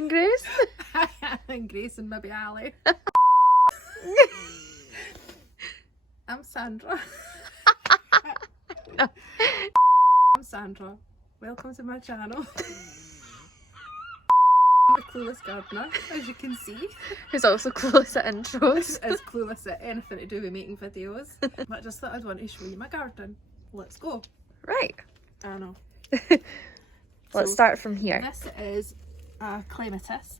and Grace. And Grace and maybe Ali. I'm Sandra. No. I'm Sandra. Welcome to my channel. I'm a clueless gardener, as you can see. Who's also close at intros. As clueless at anything to do with making videos. But I just thought I'd want to show you my garden. Let's go. Right. I know. Let's start from here. This is a clematis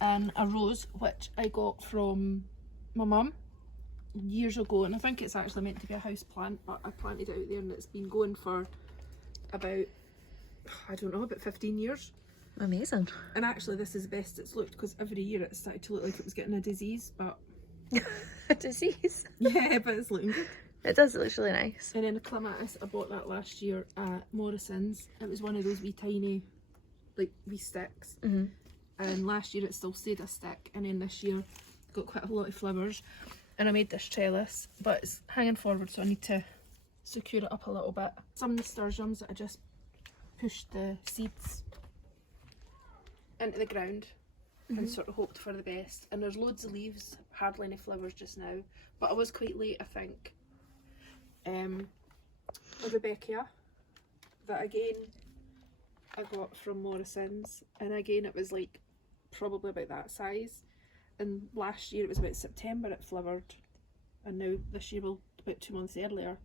and a rose which I got from my mum years ago, and I think it's actually meant to be a house plant, but I planted it out there and it's been going for about, I don't know, about 15 years. Amazing. And actually this is the best it's looked, because every year it started to look like it was getting a disease, but A disease. yeah, but it's looking good. It does, it looks really nice. And then the clematis, I bought that last year at Morrison's. It was one of those wee tiny, like, wee sticks. Mm-hmm. And last year it still stayed a stick, and then this year got quite a lot of flowers. And I made this trellis, but it's hanging forward, so I need to secure it up a little bit. Some nasturtiums that I just pushed the seeds into the ground and sort of hoped for the best. And there's loads of leaves, hardly any flowers just now. But I was quite late, I think. A Rebecca that again I got from Morrison's, and again it was like probably about that size, and last year it was about September it flowered, and now this year, well, about 2 months earlier.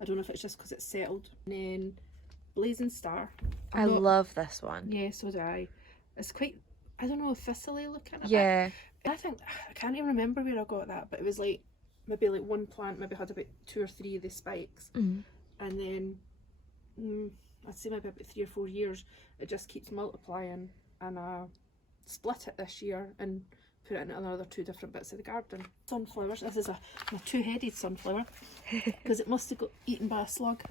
I don't know if it's just because it's settled. And then Blazing Star. I love this one. Yeah, so do I. It's quite, I don't know, thistly looking. Yeah. I think, I can't even remember where I got that, but it was like maybe like one plant maybe had about 2 or 3 of the spikes, Mm. and then I'd say maybe about 3 or 4 years it just keeps multiplying, and I split it this year and put it into another 2 different bits of the garden. Sunflowers. This is a 2-headed sunflower because it must have got eaten by a slug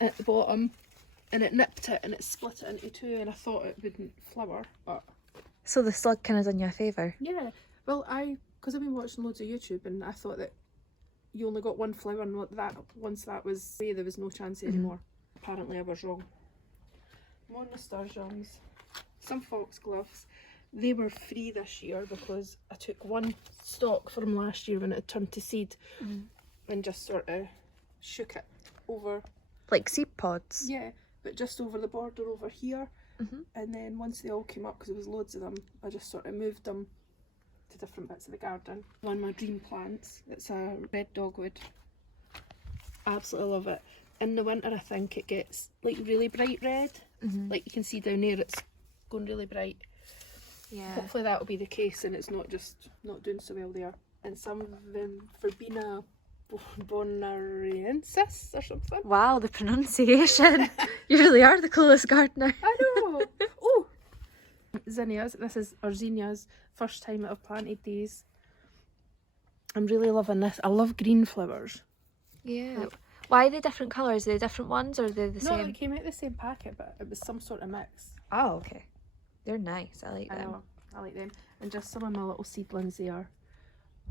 at the bottom, and it nipped it and it split it into 2, and I thought it wouldn't flower, but So the slug kind of done you a favour. yeah. Well, because I've been watching loads of YouTube, and I thought that you only got one flower, and that once that was away, there was no chance anymore. Apparently I was wrong. More nasturtiums. Some foxgloves. They were free this year because I took one stalk from last year when it had turned to seed and just sort of shook it over. Like seed pods. Yeah, but just over the border over here. And then once they all came up, because there was loads of them, I just sort of moved them to different bits of the garden. One of my dream plants, it's a red dogwood. I absolutely love it. In the winter I think it gets like really bright red. Like you can see down there it's going really bright. Yeah. Hopefully that'll be the case and it's not just not doing so well there. And some Verbena bonariensis or something. Wow, the pronunciation. You really are the coolest gardener. I know. Oh, zinnias. This is our zinnias. First time that I've planted these. I'm really loving this. I love green flowers. Yeah. Why are they different colours? Are they different ones or are they the No, same? it came out the same packet, but it was some sort of mix. Oh, okay. They're nice. I like I them. know. I like them. And just some of my little seedlings there.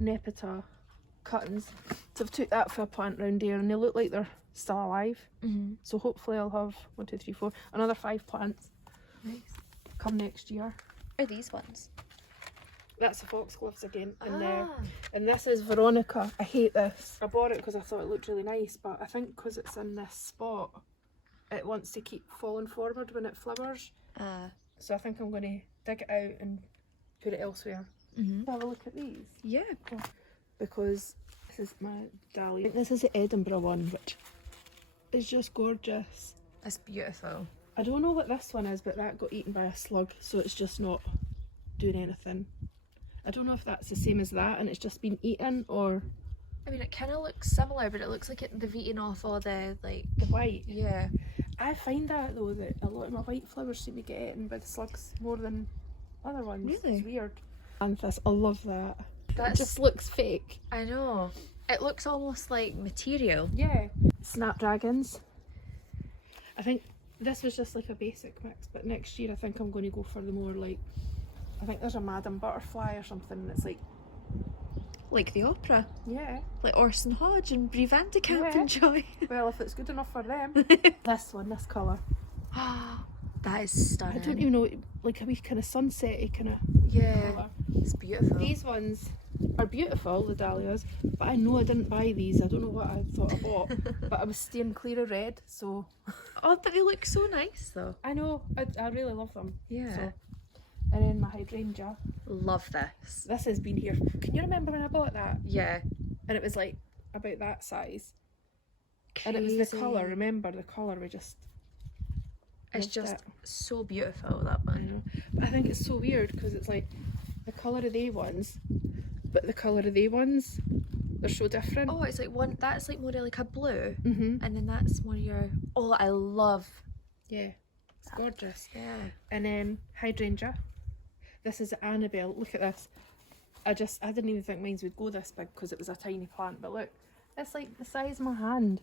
Nepeta cuttings. So I've took that for a plant round there, and they look like they're still alive. So hopefully I'll have 1, 2, 3, 4, another 5 plants. Nice. Come next year. Are these ones? That's the foxgloves again, and this is Veronica. I hate this. I bought it because I thought it looked really nice, but I think because it's in this spot, it wants to keep falling forward when it flowers. So I think I'm going to dig it out and put it elsewhere. Have a look at these. Yeah. Because this is my dahlia. I think this is the Edinburgh one, which is just gorgeous. It's beautiful. I don't know what this one is, but that got eaten by a slug, so it's just not doing anything. I don't know if that's the same as that and it's just been eaten, or I mean, it kind of looks similar, but it looks like they've eaten off all the, like... the white. Yeah. I find that though, that a lot of my white flowers seem to get eaten by the slugs more than other ones. Really? It's weird. Anthus, I love that. That It just looks fake. I know. It looks almost like material. Yeah. Snapdragons. I think this was just like a basic mix, but next year I think I'm going to go for the more like, I think there's a Madam Butterfly or something that's like... Like the opera. Yeah. Like Orson Hodge and Brie Van de Kamp Yeah. enjoy. Well, if it's good enough for them. This one, this colour. That is stunning. I don't even know, like a wee kind of sunsetty kind of Yeah, colour. it's beautiful. These ones are beautiful, the dahlias, but I know I didn't buy these. I don't know what I thought I bought, but I was steering clear of red, so Oh, but they look so nice though. I know, I really love them. Yeah. So, and then my hydrangea. Love this. This has been here. Can you remember when I bought that? Yeah. And it was like about that size. Crazy. And it was the colour, remember the colour, we just... It's loved just it. so beautiful, that I one. know. But I think it's so weird because it's like the colour of they ones, but the colour of they ones, they're so different. Oh, it's like one, that's like more like a blue. Mm-hmm. And then that's more your, oh, I love. Yeah, it's gorgeous. Yeah. And then hydrangea. This is Annabelle. Look at this. I didn't even think mine would go this big because it was a tiny plant, but look, it's like the size of my hand.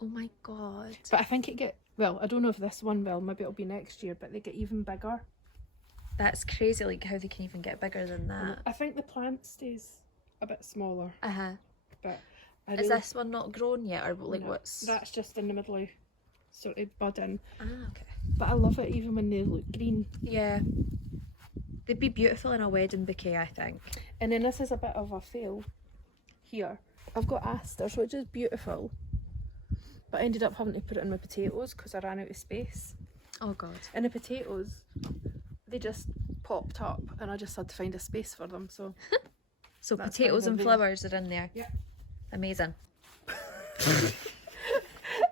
Oh my god. But I think well, I don't know if this one will, maybe it'll be next year, but they get even bigger. That's crazy, like how they can even get bigger than that. I think the plant stays a bit smaller, Uh-huh. but Is this one not grown yet, or like no, what's... That's just in the middle of sort of budding. Ah, okay. But I love it even when they look green. Yeah. They'd be beautiful in a wedding bouquet, I think. And then this is a bit of a fail here. I've got asters, which is beautiful, but I ended up having to put it in my potatoes because I ran out of space. Oh god. And the potatoes, they just popped up and I just had to find a space for them, so... So That's potatoes why and they're there. flowers are in there. Yeah. Amazing.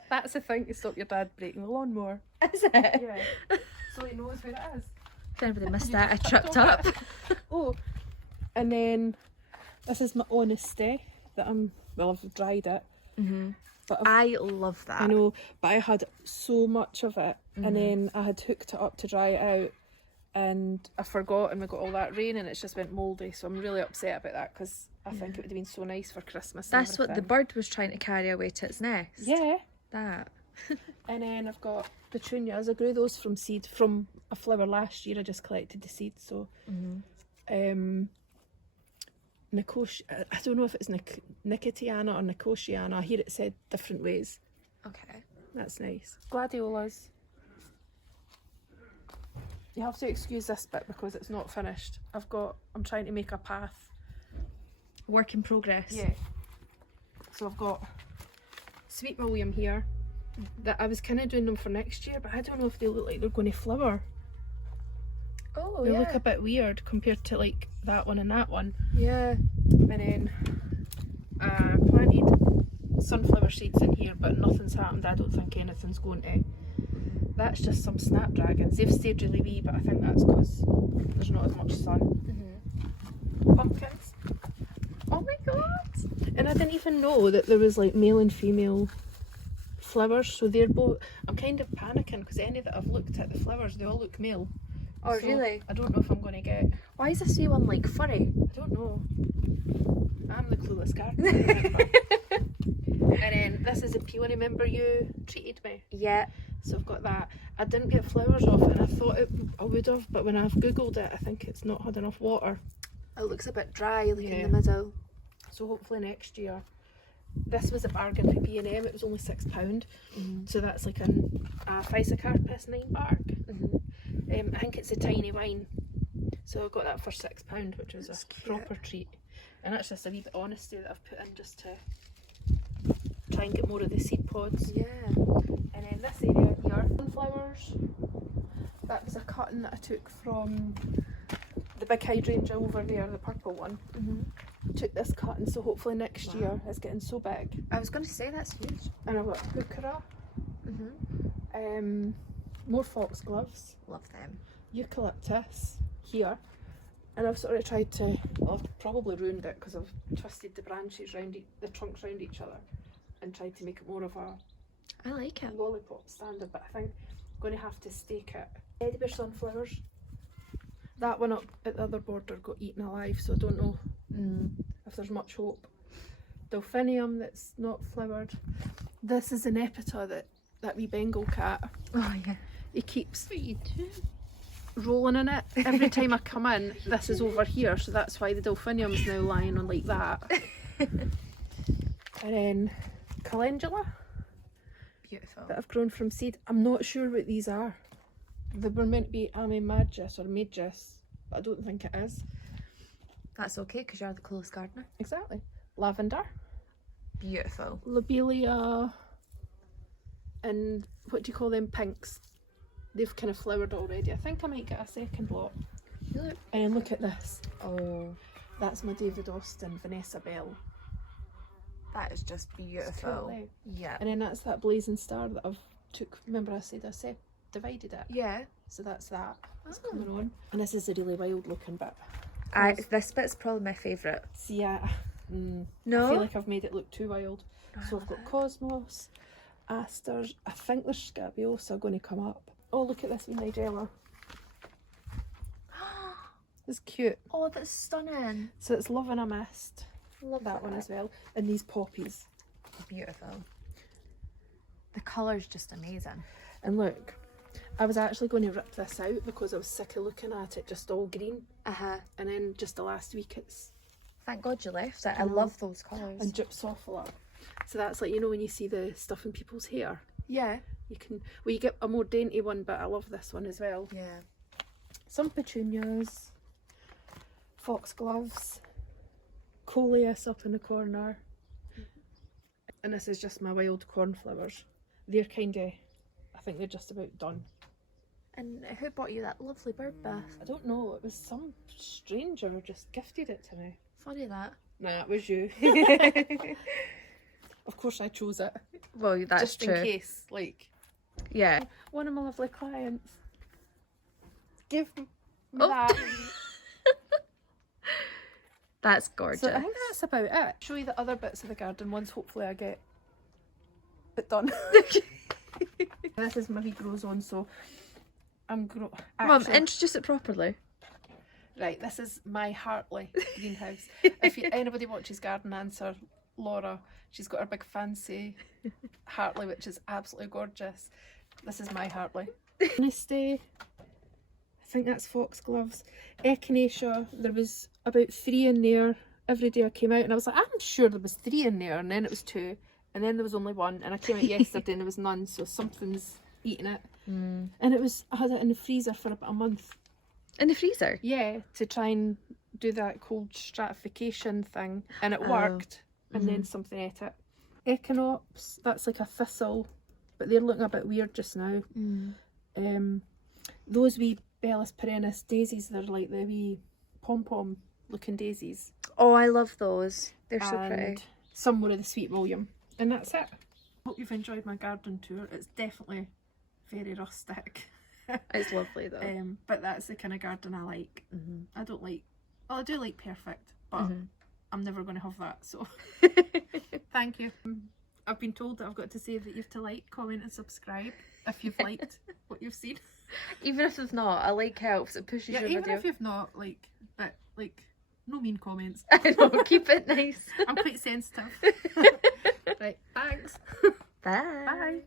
That's the thing to stop your dad breaking the lawnmower. Is it? Yeah. So he knows where it is. If anybody missed that, I tripped up. Oh, and then this is my honesty that I've dried it. Mm-hmm. But I love that. I know, but I had so much of it, and then I had hooked it up to dry it out, and I forgot, and we got all that rain, and it's just went mouldy. So I'm really upset about that because I think it would have been so nice for Christmas. And That's what the everything. bird was trying to carry away to its nest. Yeah. That. And then I've got petunias. I grew those from seed from a flower last year. I just collected the seeds. So, Nicotia. I don't know if it's Nicotiana or Nicotiana. I hear it said different ways. Okay. That's nice. Gladiolas. You have to excuse this bit because it's not finished. I'm trying to make a path. Work in progress. Yeah. So I've got Sweet William here. That I was kind of doing them for next year, but I don't know if they look like they're going to flower. Oh, They yeah. look a bit weird compared to like that one and that one. Yeah. And then I planted sunflower seeds in here, but nothing's happened. I don't think anything's going to. That's just some snapdragons. They've stayed really wee, but I think that's because there's not as much sun. Pumpkins. Oh my god. And I didn't even know that there was like male and female flowers, so they're both... I'm kind of panicking because any that I've looked at, the flowers, they all look male. Oh, So really? I don't know if I'm going to get... Why is this wee one like furry? I don't know. I'm the clueless gardener, remember? And then this is a peony. Remember you treated me? Yeah. So I've got that. I didn't get flowers off it and I thought I would have, but when I've googled it, I think it's not had enough water. It looks a bit dry, like in Yeah. the middle. So hopefully next year. This was a bargain for B&M. It was only £6. So that's like a Physocarpus 9 bark. I think it's a tiny vine. So I got that for £6, which was That's a cute. proper treat. And that's just a wee bit of honesty that I've put in just to try and get more of the seed pods. Yeah. And then this area here, sunflowers. That was a cutting that I took from the big hydrangea over there, the purple one. Took this cutting, so hopefully next year it's getting so big. I was going to say that's huge. And I've got heuchera, more foxgloves, Love them. eucalyptus here. And I've sort of tried to, well, I've probably ruined it because I've twisted the branches round, the trunks round each other and tried to make it more of a I like it. lollipop standard, but I think I'm going to have to stake it. Teddy bear sunflowers. That one up at the other border got eaten alive, so I don't know if there's much hope. Delphinium that's not flowered. This is an epita that wee Bengal cat. Oh yeah. He keeps rolling in it. Every time I come in, this is over here, so that's why the delphinium's now lying on like that. And then calendula Beautiful. that I've grown from seed. I'm not sure what these are. They were meant to be Amy Magis or Magis, but I don't think it is. That's okay because you're the coolest gardener. Exactly. Lavender. Beautiful. Lobelia. And what do you call them? Pinks. They've kind of flowered already. I think I might get a second lot. Look. And then look at this. Oh, That's my David Austin, Vanessa Bell. that is just beautiful. Cool, eh? Yeah. And then that's that blazing star that I've took. Remember I said I divided it. Yeah. So that's that. It's Oh. coming on. And this is a really wild looking bit. This bit's probably my favourite. See, yeah. No? I feel like I've made it look too wild. So I've got cosmos, asters. I think there's scabiosa going to come up. Oh, look at this with Nigella. It's cute. Oh, that's stunning. So it's Love in a Mist. Love That one as well. And these poppies. Beautiful. The colour's just amazing. And look, I was actually going to rip this out because I was sick of looking at it just all green. And then just the last week it's... Thank God you left it. I know. love those colours. And Gypsophila. So that's like, you know, when you see the stuff in people's hair, Yeah. you can... Well, you get a more dainty one, but I love this one as well. Yeah. Some petunias. Foxgloves. Coleus up in the corner. And this is just my wild cornflowers. They're kind of... I think they're just about done. And who bought you that lovely bird bath? I don't know, it was some stranger just gifted it to me. Funny that. Nah, it was you. Of course I chose it. Well, that's just true. in case, like. Yeah. One of my lovely clients. Give me Oh. that. That's gorgeous. So I think that's about it. Show you the other bits of the garden once hopefully I get it done. This is my wee grow zone, so I'm Mum, introduce it properly. Right, this is my Hartley greenhouse. If anybody watches Garden Answer, Laura, she's got her big fancy Hartley, which is absolutely gorgeous. This is my Hartley. Honesty, I think that's foxgloves. Echinacea, there was about 3 in there every day I came out, and I was like, I'm sure there was 3 in there, and then it was 2, and then there was only 1, and I came out yesterday and there was none, so something's eating it. And I had it in the freezer for about a month. In the freezer? Yeah, to try and do that cold stratification thing, and it worked, and then something ate it. Echinops, that's like a thistle, but they're looking a bit weird just now. Those wee Bellis perennis daisies, they're like the wee pom-pom looking daisies. Oh, I love those. They're so pretty. And some more of the Sweet William. And that's it. Hope you've enjoyed my garden tour. It's definitely very rustic. It's lovely though. But that's the kind of garden I like. I don't like... Well, I do like perfect, but I'm never going to have that, so... Thank you. I've been told that I've got to say that you have to like, comment and subscribe if you've liked what you've seen. Even if it's not, a like helps. It pushes your even video. if you've not, but no mean comments. I know, keep it nice. I'm quite sensitive. Right, thanks. Bye. Bye.